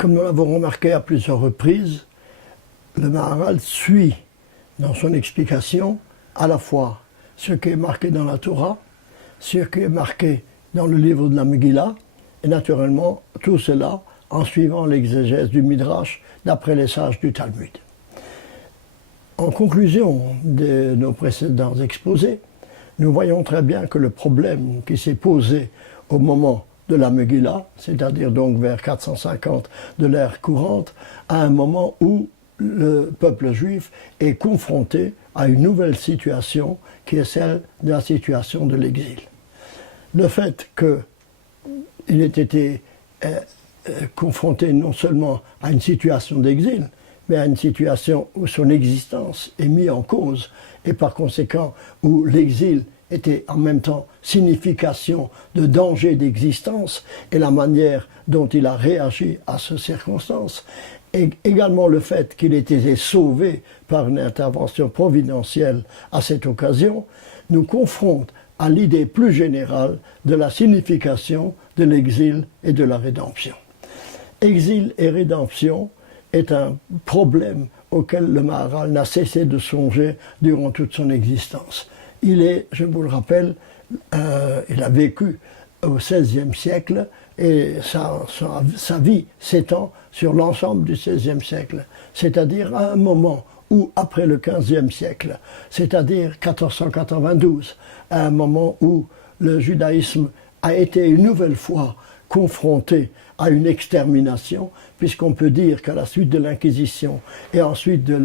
Comme nous l'avons remarqué à plusieurs reprises, le Maharal suit dans son explication à la fois ce qui est marqué dans la Torah, ce qui est marqué dans le livre de la Megillah, et naturellement tout cela en suivant l'exégèse du Midrash d'après les sages du Talmud. En conclusion de nos précédents exposés, nous voyons très bien que le problème qui s'est posé au moment de la Megillah, c'est-à-dire donc vers 450 de l'ère courante, à un moment où le peuple juif est confronté à une nouvelle situation qui est celle de la situation de l'exil. Le fait qu'il ait été confronté non seulement à une situation d'exil, mais à une situation où son existence est mise en cause et par conséquent où l'exil était en même temps signification de danger d'existence et la manière dont il a réagi à ces circonstances, et également le fait qu'il ait été sauvé par une intervention providentielle à cette occasion, nous confronte à l'idée plus générale de la signification de l'exil et de la rédemption. Exil et rédemption est un problème auquel le Maharal n'a cessé de songer durant toute son existence. Il est, je vous le rappelle, il a vécu au XVIe siècle et sa vie s'étend sur l'ensemble du XVIe siècle, c'est-à-dire à un moment où, après le XVe siècle, c'est-à-dire 1492, à un moment où le judaïsme a été une nouvelle fois confronté à une extermination, puisqu'on peut dire qu'à la suite de l'Inquisition et ensuite de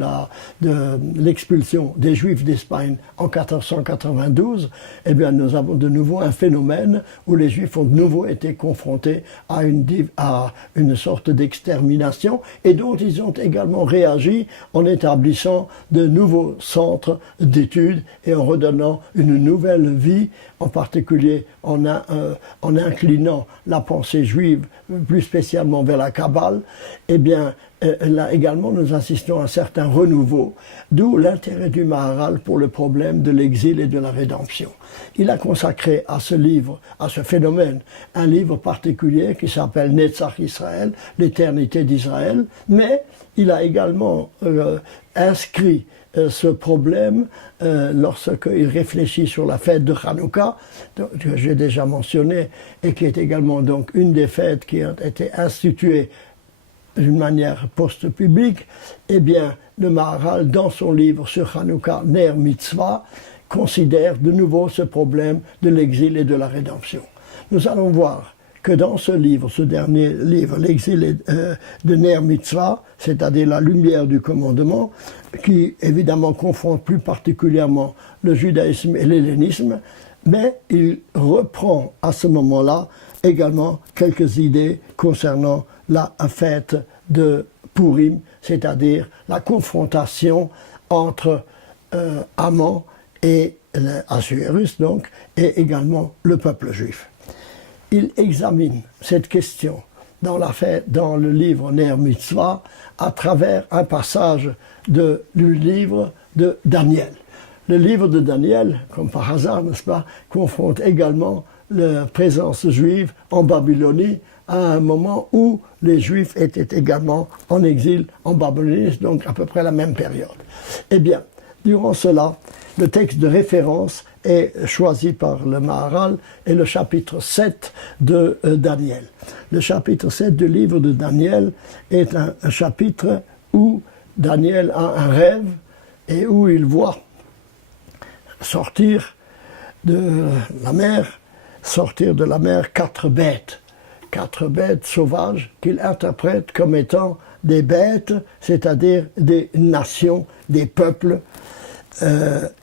l'expulsion des Juifs d'Espagne en 1492, eh bien nous avons de nouveau un phénomène où les Juifs ont de nouveau été confrontés à une sorte d'extermination et dont ils ont également réagi en établissant de nouveaux centres d'études et en redonnant une nouvelle vie, en particulier en inclinant la pensée juive plus spécialement vers la Kabbale. Eh bien, là également, nous assistons à un certain renouveau, d'où l'intérêt du Maharal pour le problème de l'exil et de la rédemption. Il a consacré à ce livre, à ce phénomène, un livre particulier qui s'appelle Netzach Israël, l'éternité d'Israël, mais il a également inscrit ce problème lorsqu'il réfléchit sur la fête de Hanouka, que j'ai déjà mentionné, et qui est également donc une des fêtes qui ont été instituées d'une manière post-publique. Eh bien, le Maharal, dans son livre sur Hanouka, Ner Mitzvah, considère de nouveau ce problème de l'exil et de la rédemption. Nous allons voir que dans ce livre, ce dernier livre, l'exil de Ner Mitzvah, c'est-à-dire la lumière du commandement, qui évidemment confronte plus particulièrement le judaïsme et l'hellénisme, mais il reprend à ce moment-là également quelques idées concernant la fête de Purim, c'est-à-dire la confrontation entre Haman et Assuérus, donc, et également le peuple juif. Il examine cette question dans le livre Ner Mitzvah à travers un passage du livre de Daniel. Le livre de Daniel, comme par hasard, n'est-ce pas, confronte également la présence juive en Babylonie à un moment où les Juifs étaient également en exil en Babylonie, donc à peu près la même période. Eh bien, durant cela, le texte de référence est choisi par le Maharal et le chapitre 7 de Daniel. Le chapitre 7 du livre de Daniel est un chapitre où Daniel a un rêve et où il voit sortir de la mer quatre bêtes sauvages qu'il interprète comme étant des bêtes, c'est-à-dire des nations, des peuples,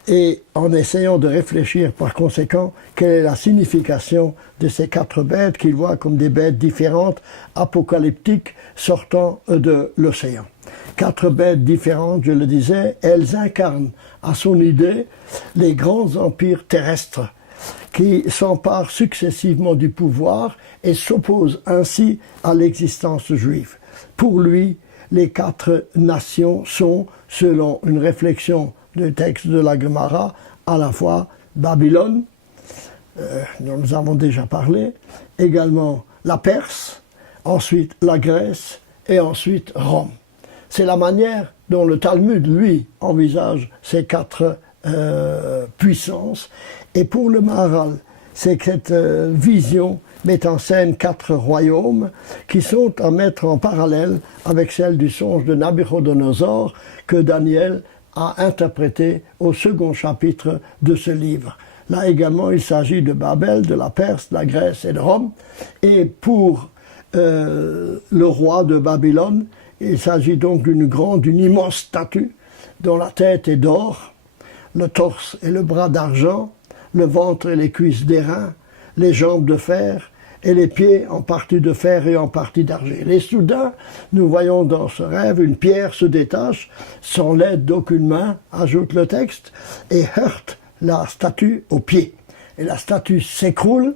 et en essayant de réfléchir par conséquent quelle est la signification de ces quatre bêtes qu'il voit comme des bêtes différentes, apocalyptiques, sortant de l'océan. Quatre bêtes différentes, je le disais, elles incarnent à son idée les grands empires terrestres qui s'emparent successivement du pouvoir et s'opposent ainsi à l'existence juive. Pour lui, les quatre nations sont, selon une réflexion du texte de la Gemara, à la fois Babylone, dont nous avons déjà parlé, également la Perse, ensuite la Grèce et ensuite Rome. C'est la manière dont le Talmud, lui, envisage ces quatre puissances. Et pour le Maharal, c'est que cette vision met en scène quatre royaumes qui sont à mettre en parallèle avec celle du songe de Nabuchodonosor que Daniel a interprété au second chapitre de ce livre. Là également, il s'agit de Babel, de la Perse, de la Grèce et de Rome. Et pour le roi de Babylone, il s'agit donc d'une immense statue dont la tête est d'or, le torse et le bras d'argent, le ventre et les cuisses d'airain, les jambes de fer et les pieds en partie de fer et en partie d'argile. Et soudain, nous voyons dans ce rêve une pierre se détache, sans l'aide d'aucune main, ajoute le texte, et heurte la statue aux pieds. Et la statue s'écroule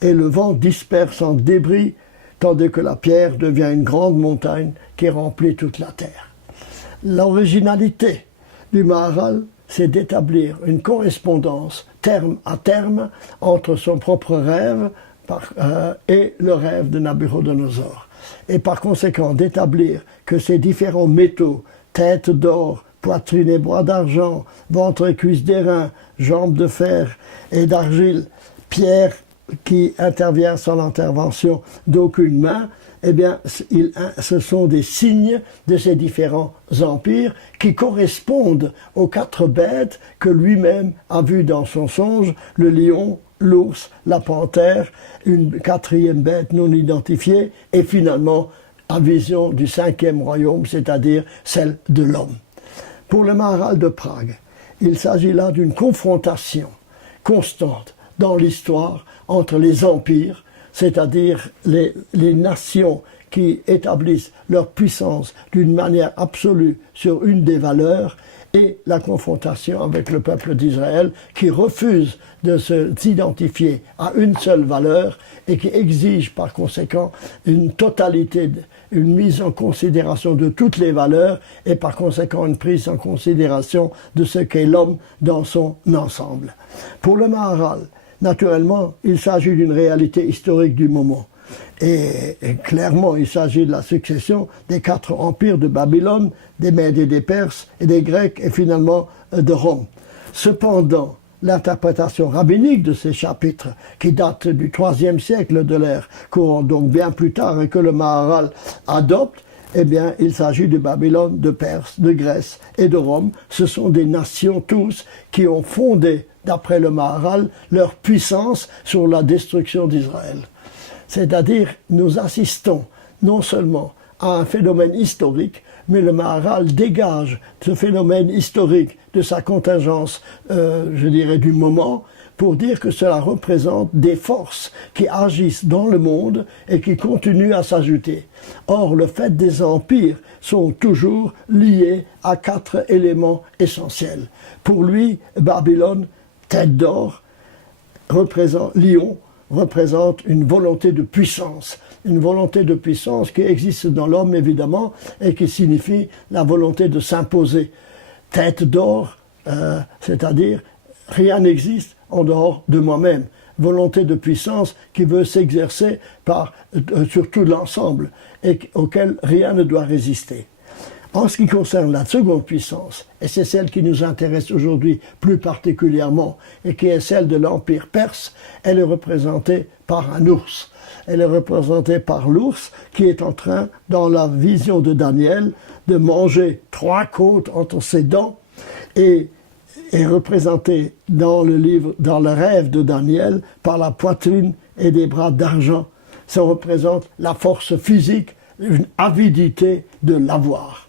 et le vent disperse en débris, tandis que la pierre devient une grande montagne qui remplit toute la terre. L'originalité du Maharal, c'est d'établir une correspondance terme à terme entre son propre rêve et le rêve de Nabuchodonosor. Et par conséquent, d'établir que ces différents métaux, tête d'or, poitrine et bras d'argent, ventre et cuisses d'airain, jambes de fer et d'argile, pierre qui intervient sans l'intervention d'aucune main, eh bien, ce sont des signes de ces différents empires qui correspondent aux quatre bêtes que lui-même a vues dans son songe, le lion, l'ours, la panthère, une quatrième bête non identifiée, et finalement la vision du cinquième royaume, c'est-à-dire celle de l'homme. Pour le Maharal de Prague, il s'agit là d'une confrontation constante dans l'histoire entre les empires, c'est-à-dire les nations qui établissent leur puissance d'une manière absolue sur une des valeurs, et la confrontation avec le peuple d'Israël qui refuse de s'identifier à une seule valeur et qui exige par conséquent une totalité, une mise en considération de toutes les valeurs et par conséquent une prise en considération de ce qu'est l'homme dans son ensemble. Pour le Maharal, naturellement, il s'agit d'une réalité historique du moment. Et clairement, il s'agit de la succession des quatre empires de Babylone, des Mèdes et des Perses, et des Grecs, et finalement de Rome. Cependant, l'interprétation rabbinique de ces chapitres, qui datent du IIIe siècle de l'ère courante, donc bien plus tard, et que le Maharal adopte, eh bien, il s'agit de Babylone, de Perse, de Grèce et de Rome. Ce sont des nations tous qui ont fondé, d'après le Maharal, leur puissance sur la destruction d'Israël. C'est-à-dire, nous assistons non seulement à un phénomène historique, mais le Maharal dégage ce phénomène historique de sa contingence, je dirais, du moment, pour dire que cela représente des forces qui agissent dans le monde et qui continuent à s'ajouter. Or, le fait des empires sont toujours liés à quatre éléments essentiels. Pour lui, Babylone, tête d'or, Lion, représente une volonté de puissance qui existe dans l'homme évidemment et qui signifie la volonté de s'imposer. Tête d'or, c'est-à-dire rien n'existe en dehors de moi-même. Volonté de puissance qui veut s'exercer sur tout l'ensemble et auquel rien ne doit résister. En ce qui concerne la seconde puissance, et c'est celle qui nous intéresse aujourd'hui plus particulièrement, et qui est celle de l'Empire perse, elle est représentée par un ours. Elle est représentée par l'ours qui est en train, dans la vision de Daniel, de manger 3 côtes entre ses dents, et est représentée dans le rêve de Daniel par la poitrine et des bras d'argent. Ça représente la force physique, une avidité de l'avoir.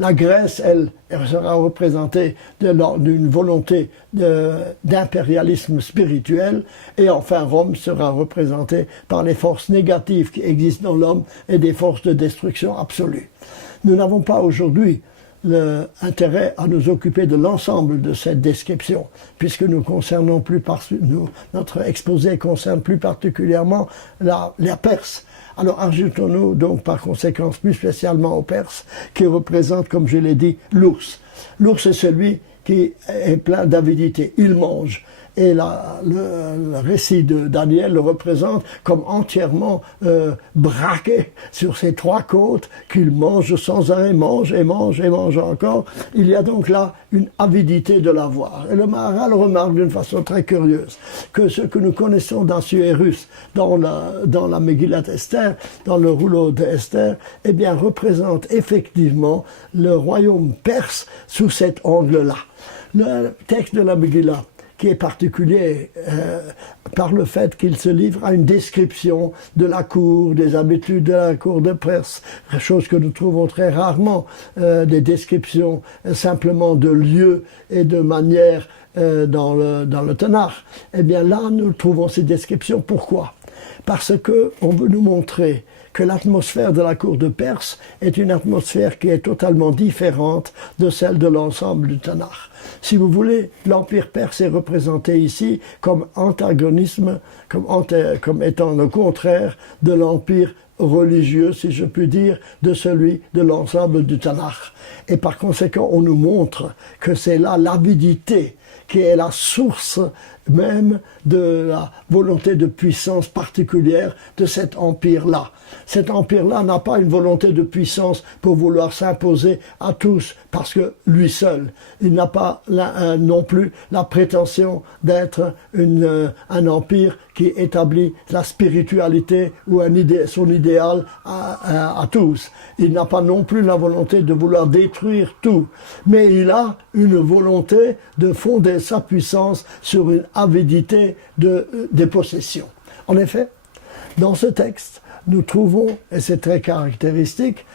La Grèce, elle sera représentée d'une volonté d'impérialisme spirituel, et enfin Rome sera représentée par les forces négatives qui existent dans l'homme et des forces de destruction absolue. Nous n'avons pas aujourd'hui intérêt à nous occuper de l'ensemble de cette description, puisque notre exposé concerne plus particulièrement la Perse. Alors ajoutons-nous donc par conséquent plus spécialement aux Perses, qui représentent, comme je l'ai dit, l'ours. L'ours est celui qui est plein d'avidité, il mange. et le récit de Daniel le représente comme entièrement braqué sur ces trois côtes qu'il mange sans arrêt, mange et mange et mange encore. Il y a donc là une avidité de l'avoir. Et le Maharal remarque d'une façon très curieuse que ce que nous connaissons d'Assuérus dans la Megillat Esther, dans le rouleau d'Esther, eh bien représente effectivement le royaume perse sous cet angle-là. Le texte de la Megillah, qui est particulier par le fait qu'il se livre à une description de la cour, des habitudes de la cour de Perse, chose que nous trouvons très rarement, des descriptions simplement de lieux et de manières dans le Tanakh. Eh bien là, nous trouvons ces descriptions. Pourquoi ? Parce qu'on veut nous montrer que l'atmosphère de la cour de Perse est une atmosphère qui est totalement différente de celle de l'ensemble du Tanakh. Si vous voulez, l'Empire perse est représenté ici comme antagonisme, comme étant le contraire de l'Empire religieux, si je puis dire, de celui de l'ensemble du Tanakh. Et par conséquent, on nous montre que c'est là l'avidité qui est la source même de la volonté de puissance particulière de cet empire-là. Cet empire-là n'a pas une volonté de puissance pour vouloir s'imposer à tous, parce que lui seul, il n'a pas non plus la prétention d'être un empire qui établit la spiritualité ou son idéal à tous. Il n'a pas non plus la volonté de vouloir détruire tout, mais il a une volonté de fonder sa puissance sur une avidité des possessions. En effet, dans ce texte, nous trouvons, et c'est très caractéristique,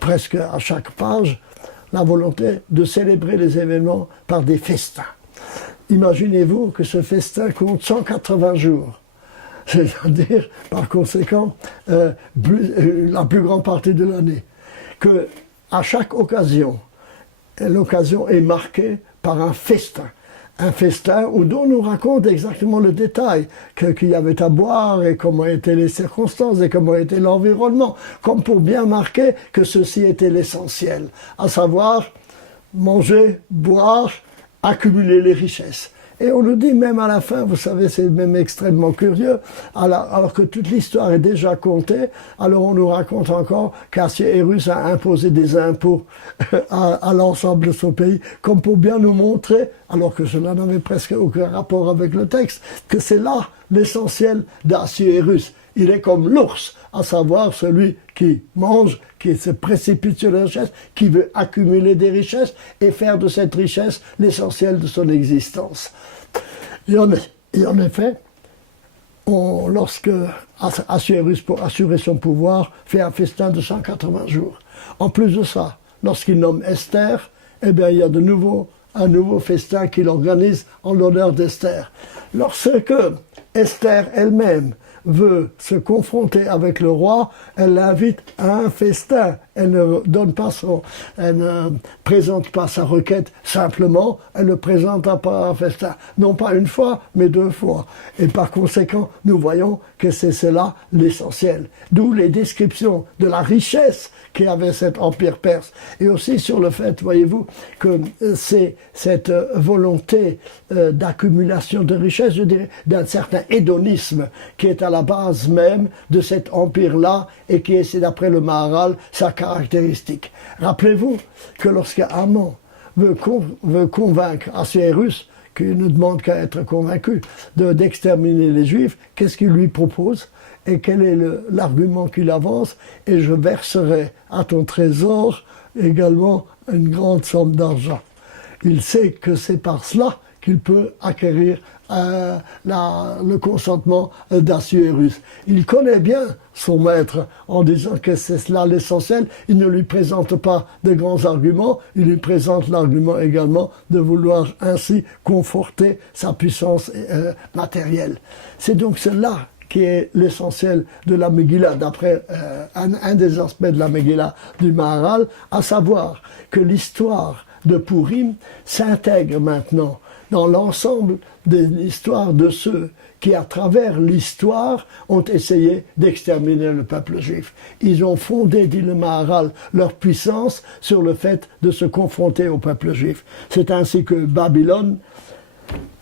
presque à chaque page, la volonté de célébrer les événements par des festins. Imaginez-vous que ce festin compte 180 jours. C'est-à-dire, par conséquent, la plus grande partie de l'année. Que à chaque occasion, l'occasion est marquée par un festin. Un festin dont on nous raconte exactement le détail, qu'il y avait à boire et comment étaient les circonstances et comment était l'environnement, comme pour bien marquer que ceci était l'essentiel, à savoir manger, boire, accumuler les richesses. Et on nous dit même à la fin, vous savez, c'est même extrêmement curieux, alors que toute l'histoire est déjà contée, alors on nous raconte encore qu'Assuérus a imposé des impôts à l'ensemble de son pays, comme pour bien nous montrer, alors que cela n'avait presque aucun rapport avec le texte, que c'est là l'essentiel d'Assuérus. Il est comme l'ours, à savoir celui qui mange, qui se précipite sur les richesses, qui veut accumuler des richesses et faire de cette richesse l'essentiel de son existence. Et en effet, lorsque Assuérus, pour assurer son pouvoir, fait un festin de 180 jours. En plus de ça, lorsqu'il nomme Esther, eh bien, il y a un nouveau festin qu'il organise en l'honneur d'Esther. Lorsque Esther elle-même veut se confronter avec le roi, elle l'invite à un festin. Elle ne présente pas sa requête simplement, elle ne présente pas un festin. Non pas une fois, mais 2 fois. Et par conséquent, nous voyons que c'est cela l'essentiel. D'où les descriptions de la richesse qu'avait cet empire perse. Et aussi sur le fait, voyez-vous, que c'est cette volonté d'accumulation de richesse, je dirais, d'un certain hédonisme qui est à la base même de cet empire-là et qui est, d'après le Maharal, sa caractéristique. Rappelez-vous que lorsque Haman veut convaincre Assuérus, qui ne demande qu'à être convaincu, d'exterminer les Juifs, qu'est-ce qu'il lui propose ? Et quel est l'argument qu'il avance? Et je verserai à ton trésor également une grande somme d'argent. Il sait que c'est par cela qu'il peut acquérir le consentement d'Assuérus. Il connaît bien son maître en disant que c'est cela l'essentiel. Il ne lui présente pas de grands arguments, il lui présente l'argument également de vouloir ainsi conforter sa puissance matérielle. C'est donc cela qui est l'essentiel de la Megillah, d'après un des aspects de la Megillah du Maharal, à savoir que l'histoire de Purim s'intègre maintenant dans l'ensemble de l'histoire de ceux qui, à travers l'histoire, ont essayé d'exterminer le peuple juif. Ils ont fondé, dit le Maharal, leur puissance sur le fait de se confronter au peuple juif. C'est ainsi que Babylone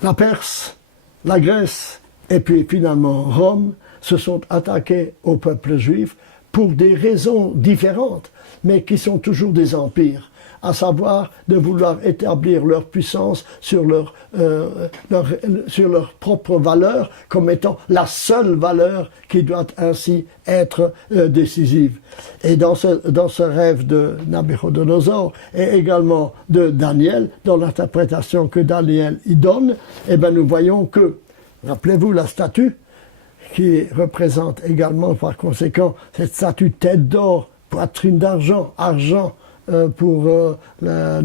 la Perse, la Grèce et puis finalement Rome se sont attaqués au peuple juif pour des raisons différentes, mais qui sont toujours des empires, à savoir de vouloir établir leur puissance sur leur propre valeur comme étant la seule valeur qui doit ainsi être décisive. Et dans ce rêve de Nabuchodonosor et également de Daniel, dans l'interprétation que Daniel y donne, eh bien nous voyons que, rappelez-vous la statue, qui représente également par conséquent cette statue tête d'or, poitrine d'argent, argent pour la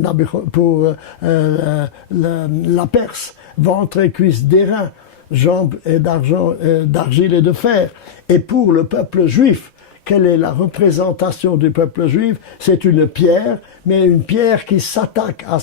Perse, ventre et cuisses d'airain, jambes et d'argent, d'argile et de fer. Et pour le peuple juif, quelle est la représentation du peuple juif? C'est une pierre, mais une pierre qui s'attaque à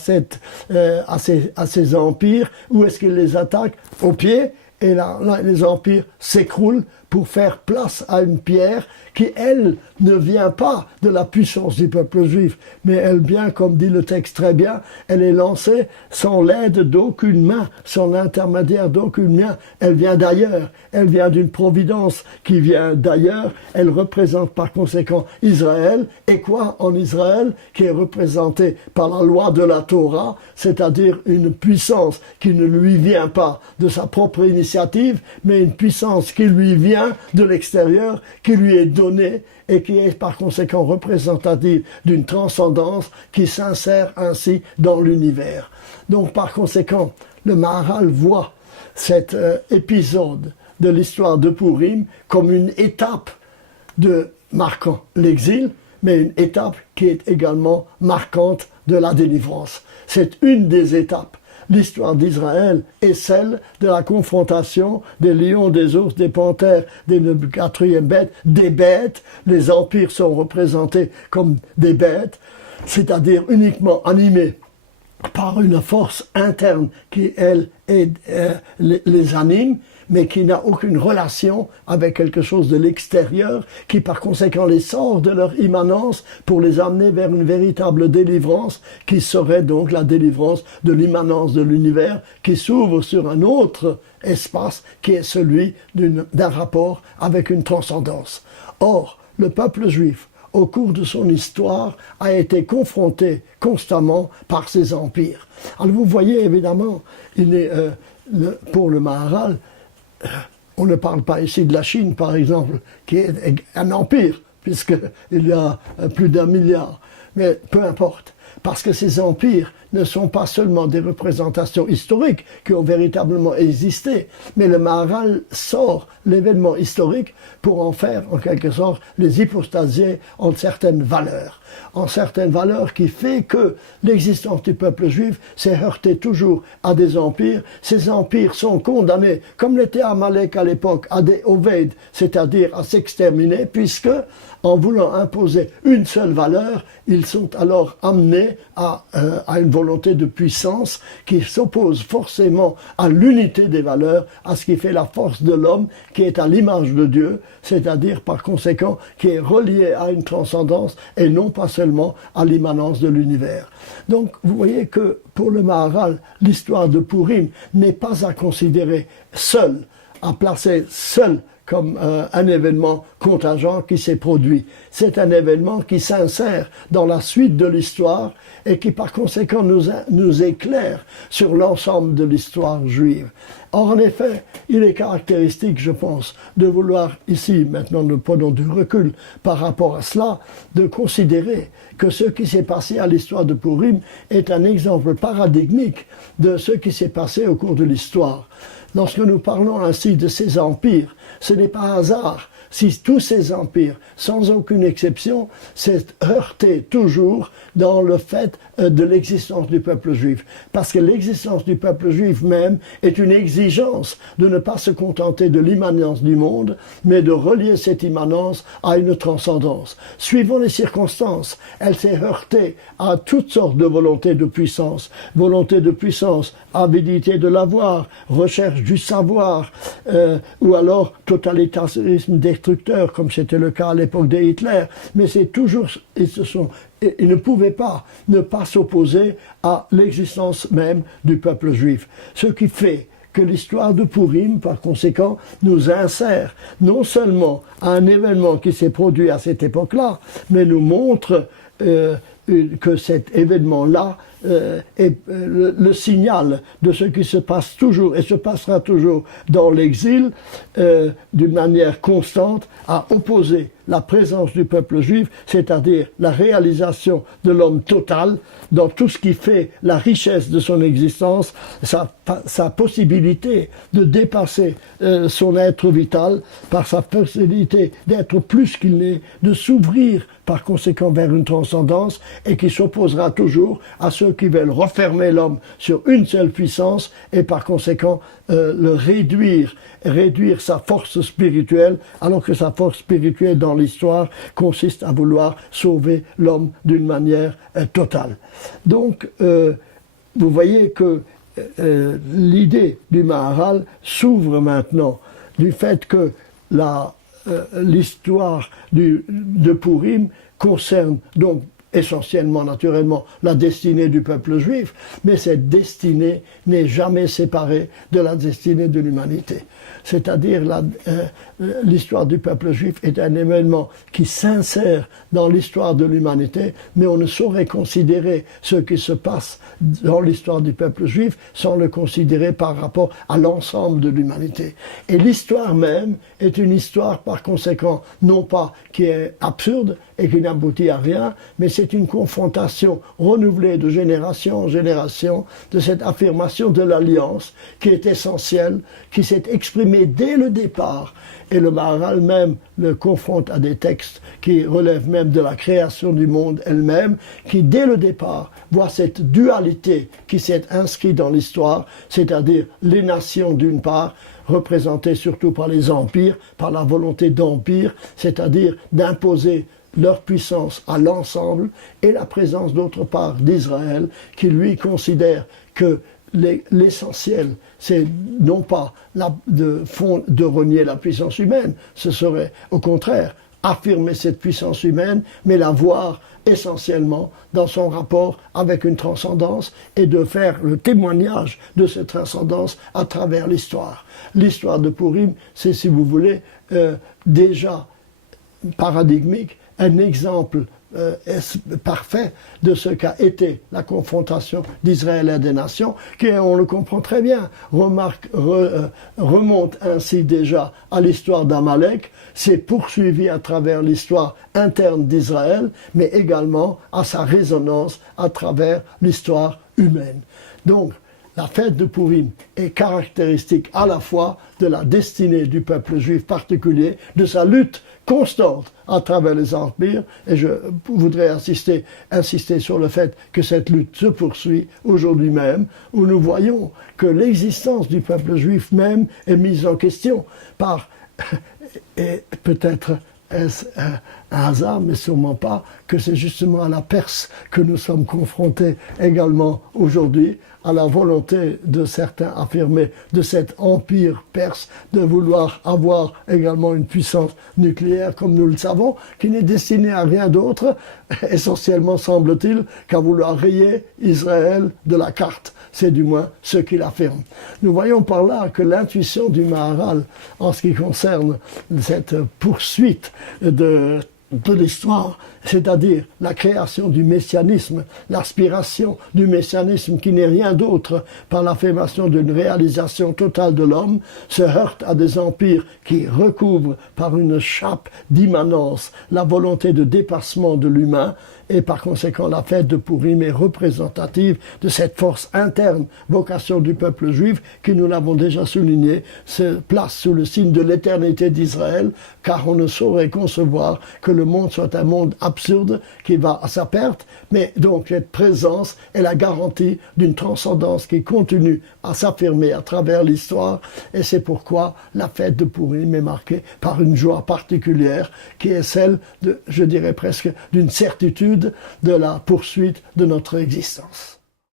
ces empires. Où est-ce qu'il les attaque? Au pied. Et là, les empires s'écroulent pour faire place à une pierre qui, elle, ne vient pas de la puissance du peuple juif, mais elle vient, comme dit le texte très bien, elle est lancée sans l'aide d'aucune main, sans l'intermédiaire d'aucune main. Elle vient d'ailleurs, elle vient d'une providence qui vient d'ailleurs, elle représente par conséquent Israël. Et quoi en Israël? Qui est représenté par la loi de la Torah, c'est-à-dire une puissance qui ne lui vient pas de sa propre initiative, mais une puissance qui lui vient de l'extérieur, qui lui est donnée et qui est par conséquent représentative d'une transcendance qui s'insère ainsi dans l'univers. Donc par conséquent, le Maharal voit cet épisode de l'histoire de Purim comme une étape marquant l'exil, mais une étape qui est également marquante de la délivrance. C'est une des étapes. L'histoire d'Israël est celle de la confrontation des lions, des ours, des panthères, des quatrième bêtes, des bêtes. Les empires sont représentés comme des bêtes, c'est-à-dire uniquement animés par une force interne qui, elle, les anime, mais qui n'a aucune relation avec quelque chose de l'extérieur, qui par conséquent les sort de leur immanence pour les amener vers une véritable délivrance, qui serait donc la délivrance de l'immanence de l'univers, qui s'ouvre sur un autre espace, qui est celui d'un rapport avec une transcendance. Or, le peuple juif, au cours de son histoire, a été confronté constamment par ces empires. Alors vous voyez évidemment, pour le Maharal, on ne parle pas ici de la Chine, par exemple, qui est un empire, puisqu'il y a plus d'1 milliard. Mais peu importe, parce que ces empires ne sont pas seulement des représentations historiques qui ont véritablement existé, mais le Maharal sort l'événement historique pour en faire, en quelque sorte, les hypostasier en certaines valeurs qui fait que l'existence du peuple juif s'est heurtée toujours à des empires. Ces empires sont condamnés, comme l'était Amalek à l'époque, à des ovèdes, c'est-à-dire à s'exterminer, puisque, en voulant imposer une seule valeur, ils sont alors amenés à une volonté de puissance qui s'oppose forcément à l'unité des valeurs, à ce qui fait la force de l'homme, qui est à l'image de Dieu, c'est-à-dire par conséquent qui est relié à une transcendance et non pas seulement à l'immanence de l'univers. Donc vous voyez que pour le Maharal, l'histoire de Purim n'est pas à considérer seule, à placer seule comme un événement contingent qui s'est produit. C'est un événement qui s'insère dans la suite de l'histoire et qui par conséquent nous éclaire sur l'ensemble de l'histoire juive. Or, en effet, il est caractéristique, je pense, de vouloir ici, maintenant nous prenons du recul par rapport à cela, de considérer que ce qui s'est passé à l'histoire de Purim est un exemple paradigmique de ce qui s'est passé au cours de l'histoire. Lorsque nous parlons ainsi de ces empires, ce n'est pas hasard si tous ces empires, sans aucune exception, s'est heurté toujours dans le fait de l'existence du peuple juif. Parce que l'existence du peuple juif même est une exigence de ne pas se contenter de l'immanence du monde, mais de relier cette immanence à une transcendance. Suivant les circonstances, elle s'est heurtée à toutes sortes de volontés de puissance. Volonté de puissance, avidité de l'avoir, recherche du savoir, ou alors totalitarisme destructeurs, comme c'était le cas à l'époque de Hitler, mais c'est toujours, ils ne pouvaient pas ne pas s'opposer à l'existence même du peuple juif. Ce qui fait que l'histoire de Purim, par conséquent, nous insère non seulement à un événement qui s'est produit à cette époque-là, mais nous montre que cet événement-là est le signal de ce qui se passe toujours et se passera toujours dans l'exil d'une manière constante à opposer la présence du peuple juif, c'est-à-dire la réalisation de l'homme total dans tout ce qui fait la richesse de son existence, sa possibilité de dépasser son être vital par sa possibilité d'être plus qu'il n'est, de s'ouvrir par conséquent vers une transcendance et qui s'opposera toujours à ceux qui veulent refermer l'homme sur une seule puissance et par conséquent le réduire sa force spirituelle, alors que sa force spirituelle dans l'histoire consiste à vouloir sauver l'homme d'une manière totale. Donc, vous voyez que l'idée du Maharal s'ouvre maintenant du fait que l'histoire de Purim concerne donc essentiellement, naturellement, la destinée du peuple juif, mais cette destinée n'est jamais séparée de la destinée de l'humanité. C'est-à-dire l'histoire du peuple juif est un événement qui s'insère dans l'histoire de l'humanité, mais on ne saurait considérer ce qui se passe dans l'histoire du peuple juif sans le considérer par rapport à l'ensemble de l'humanité. Et l'histoire même est une histoire par conséquent, non pas qui est absurde et qui n'aboutit à rien, mais c'est une confrontation renouvelée de génération en génération de cette affirmation de l'alliance qui est essentielle, qui s'est exprimée dès le départ. Et le Maharal même le confronte à des textes qui relèvent même de la création du monde elle-même, qui dès le départ voit cette dualité qui s'est inscrite dans l'histoire, c'est-à-dire les nations d'une part, représentées surtout par les empires, par la volonté d'empire, c'est-à-dire d'imposer leur puissance à l'ensemble, et la présence d'autre part d'Israël, qui lui considère que l'essentiel, c'est non pas de renier la puissance humaine, ce serait au contraire affirmer cette puissance humaine, mais la voir essentiellement dans son rapport avec une transcendance et de faire le témoignage de cette transcendance à travers l'histoire. L'histoire de Purim, c'est, si vous voulez, déjà paradigmique, un exemple parfait de ce qu'a été la confrontation d'Israël et des nations, qui, on le comprend très bien, remonte ainsi déjà à l'histoire d'Amalek, s'est poursuivi à travers l'histoire interne d'Israël, mais également à sa résonance à travers l'histoire humaine. Donc, la fête de Purim est caractéristique à la fois de la destinée du peuple juif particulier, de sa lutte constante à travers les empires, et je voudrais insister sur le fait que cette lutte se poursuit aujourd'hui même, où nous voyons que l'existence du peuple juif même est mise en question par, et peut-être est-ce un hasard, mais sûrement pas, que c'est justement à la Perse que nous sommes confrontés également aujourd'hui, à la volonté de certains affirmés de cet empire perse de vouloir avoir également une puissance nucléaire, comme nous le savons, qui n'est destinée à rien d'autre, essentiellement semble-t-il, qu'à vouloir rayer Israël de la carte. C'est du moins ce qu'il affirme. Nous voyons par là que l'intuition du Maharal, en ce qui concerne cette poursuite de l'histoire, c'est-à-dire la création du messianisme, l'aspiration du messianisme qui n'est rien d'autre par l'affirmation d'une réalisation totale de l'homme, se heurte à des empires qui recouvrent par une chape d'immanence la volonté de dépassement de l'humain, et par conséquent la fête de Purim est représentative de cette force interne, vocation du peuple juif, qui, nous l'avons déjà souligné, se place sous le signe de l'éternité d'Israël, car on ne saurait concevoir que le monde soit un monde absurde qui va à sa perte, mais donc cette présence est la garantie d'une transcendance qui continue à s'affirmer à travers l'histoire, et c'est pourquoi la fête de Purim est marquée par une joie particulière qui est celle de, je dirais presque, d'une certitude de la poursuite de notre existence.